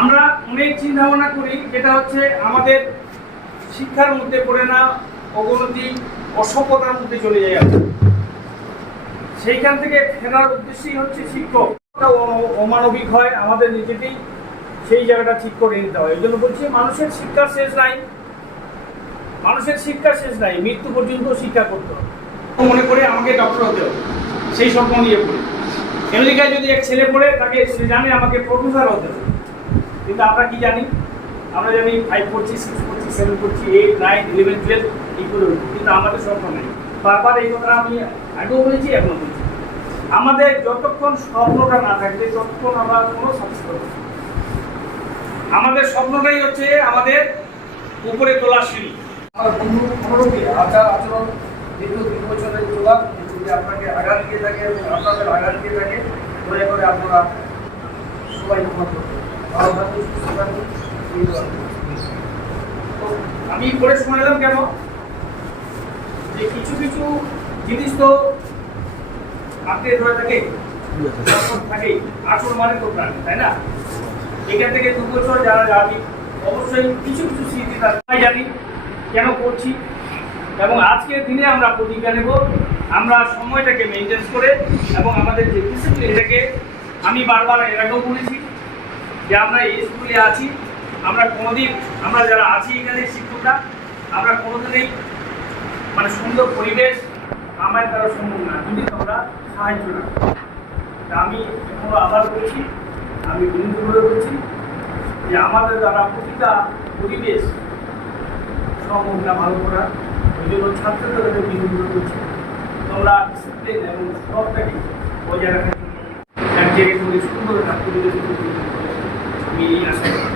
আমরা অনেক চিন্তা ভাবনা করি, যেটা হচ্ছে আমাদের শিক্ষার মধ্যে পড়ে না, অবনতি অসভ্যতার মধ্যে চলে যায় আমরা। সেইখান থেকে ফেরার উদ্দেশ্যই হচ্ছে শিক্ষক। অমানবিক হয় আমাদের নিজেকেই, সেই জায়গাটা ঠিক করে নিতে হয়। এই জন্য বলছি, মানুষের শিক্ষার শেষ নাই। মানুষের শিক্ষার শেষ নাই, মৃত্যু পর্যন্ত শিক্ষা করতে হবে। মনে করে আমাকে ডক্টর হতে হবে, সেই স্বপ্ন নিয়ে পড়ি। আমেরিকায় যদি এক ছেলে পড়ে, তাকে সে জানে আমাকে প্রফেসর হতে হবে। কিন্তু আমরা কি জানি? আমরা জানি ফাইভ করছি সিক্স পড়ছি সেভেন করছি এইট নাইন ইলেভেন টুয়েলভ এই করে কিন্তু আমাদের স্বপ্ন নেই। বারবার এই কথা আমি আগেও বলেছি এখনও বলছি। আমাদের যতক্ষণ স্বপ্নটা না থাকবে, ততক্ষণ আমরা কোনো সাকসেস করব আমাদের স্বপ্নটাই হচ্ছে আমাদের উপরে তোলা সিঁড়ি। আমার বন্ধু অনুরূপী আচার আচরণ, দীর্ঘ তিন বছরের চলা যদি আপনাকে আঘাত দিয়ে থাকে, আপনাদের আঘাত দিয়ে থাকে, দয়া করে আপনারা সবাই ক্ষমা করবেন আমি পড়ে শোনালাম কেন? যে কিছু কিছু জিনিস তো আপনি ধরে থাকে থাকে আসল মানে তো প্রাণ, তাই না? এখান থেকে দু বছর যারা যাবি অবশ্যই কিছু কিছু স্মৃতি তার জানি কেন করছি। এবং আজকের দিনে আমরা প্রতিজ্ঞা নেব, আমরা সময়টাকে মেনটেন করে, এবং আমাদের যে ডিসিপ্লিন এটাকে আমি বারবার এর আগেও বলেছি যে আমরা এই স্কুলে আছি, আমরা কোনোদিন, আমরা যারা আছি এখানে শিক্ষকরা, আমরা কোনোদিনই মানে সুন্দর পরিবেশ আমার দ্বারা সম্ভব না, যদি তোমরা সাহায্য না আমি এখনও আবার বলছি আমি বিনীত করে বলছি যে আমাদের দ্বারা প্রতিটা পরিবেশ সম্ভব না ভালো করা, ওই জন্য ছাত্রদের বিনীত করে বলছি, তোমরা ডিসিপ্লিন এবং সবটাকে বজায় রাখার জন্য এক জায়গায় সুন্দর একটা তৈরি